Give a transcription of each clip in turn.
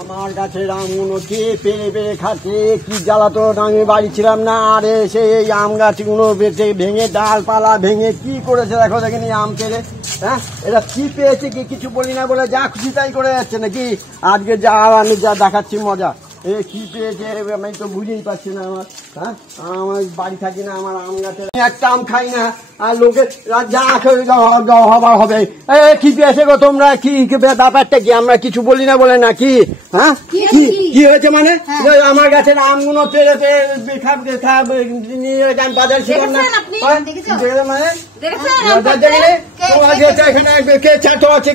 আমার গাছের আমগুলো কে পেরে পেরে খাচ্ছে, কি জ্বালাতন। আমি বাড়ি ছিলাম না, আর এসে এই আম গাছগুলো বেঁচে ভেঙে ডালপালা ভেঙে কি করেছে দেখো দেখিনি আম পেরে। হ্যাঁ, এরা কি পেয়েছে কি কিছু বলি না বলে যা খুশি তাই করে যাচ্ছে নাকি। আজকে যা আমি যা দেখাচ্ছি মজা, এ কি পেয়েছে আমি তো বুঝেই পাচ্ছি না। আমার আমার বাড়ি থাকি না, আমার আম গাছের একটা আম খাই না, আর লোকের যা হবার হবে। কি পেয়েছে গো তোমরা, কি ব্যাপারটা কি? আমরা কিছু বলি না বলে না কি? হ্যাঁ, কি হয়েছে মানে? আমার গাছের আমগুলো পেরে পেরে নিয়ে বাজার ছিলাম না মানে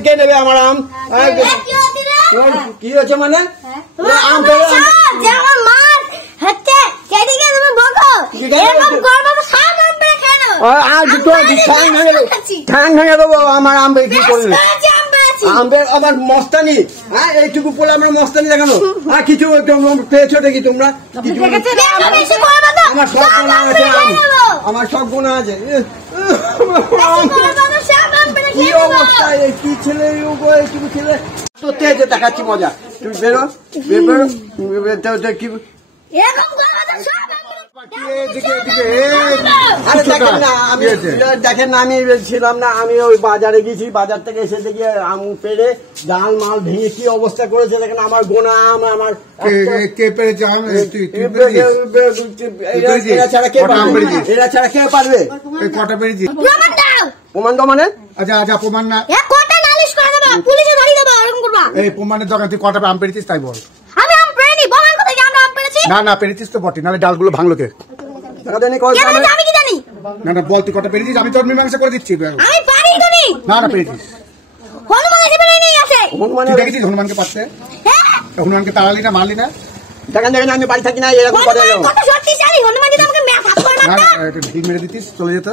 কে নেবে আমার আম? কি হয়েছে মানে? আম পেরে ঠ্যাং ভেঙে দেবো আমার আম কি করবে? আমার মস্তানি, হ্যাঁ এইটুকু বলে আমরা মস্তানি দেখানো। আর কিছু পেয়েছো দেখি তোমরা? আমার সব গুণা আছে, আমার সব গুণা আছে। কি অবস্থা, কি ছেলে এইটুকু ছেলে সত্যি আছে, দেখাচ্ছি মজা। তুমি বেরো কি দেখেন না, আমি ছিলাম না, আমি ওই বাজারে গেছি, বাজার থেকে এসে দেখি আম পেড়ে ডাল মাল ভেঙে কি অবস্থা করেছে দেখেন। আমার গোনা আম, আমার এরা ছাড়া কে পারবে? প্রমাণ তো মানে আচ্ছা প্রমাণ না, এই প্রমাণের দোকান তুই কটা আম পেরেছিস তাই বল। না পেরেছিস তো বটে, নাহলে ডালগুলো ভাঙলো কে? না বল তুই কটা পেরেছিস, আমি তোর মীমাংসা করে দিচ্ছি। না পেরেছিস, দেখেছিস হনুমানকে পাচ্ছে? হনুমানকে তাড়ালি না, মারলি না? দেখেন আমি বাড়ি থাকি না, এরকম মেরে দিতিস চলে যেত।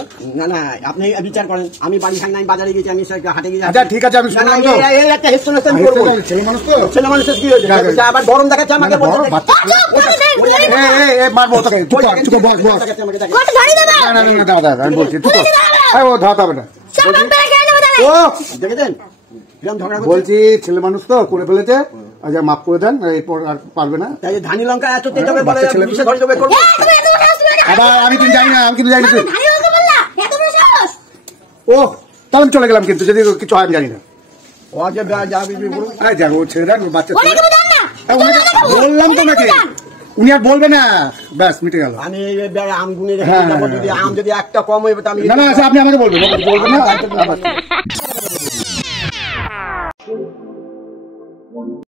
না আপনি বিচার করেন, আমি বাড়ি থাকি না, আমি বাজারে গেছি, আমি হাটে গেছি। আচ্ছা ঠিক আছে, আমি শুনলাম তো একটা হেস্টোনেস্ট করবো। ছেলে মানুষ তো, ছেলে মানুষের কি হয়েছে? আবার গরম দেখাচ্ছে আমাকে, মারবো তোকে। আমি বলছি ধরাতে হবে না। দেখেছেন বলছি ছেলে মানুষ তো করে ফেলেছে, আচ্ছা মাফ করে দেন, এরপর আর পারবে না। ধানি লঙ্কা এত আবার আমি কিন্তু জানি না, আমি কিন্তু জানি না। ও তখন চলে গেলাম, কিন্তু যদি কিছু হয় আমি জানি না। যাবো ছেড়ে দেন, বাচ্চা বললাম তো নাকি, উনি আর বলবে না, ব্যাস মিটে গেল। আমি আম গুনে আম যদি একটা কম হইবে, না আপনি আমাকে বলবেন না।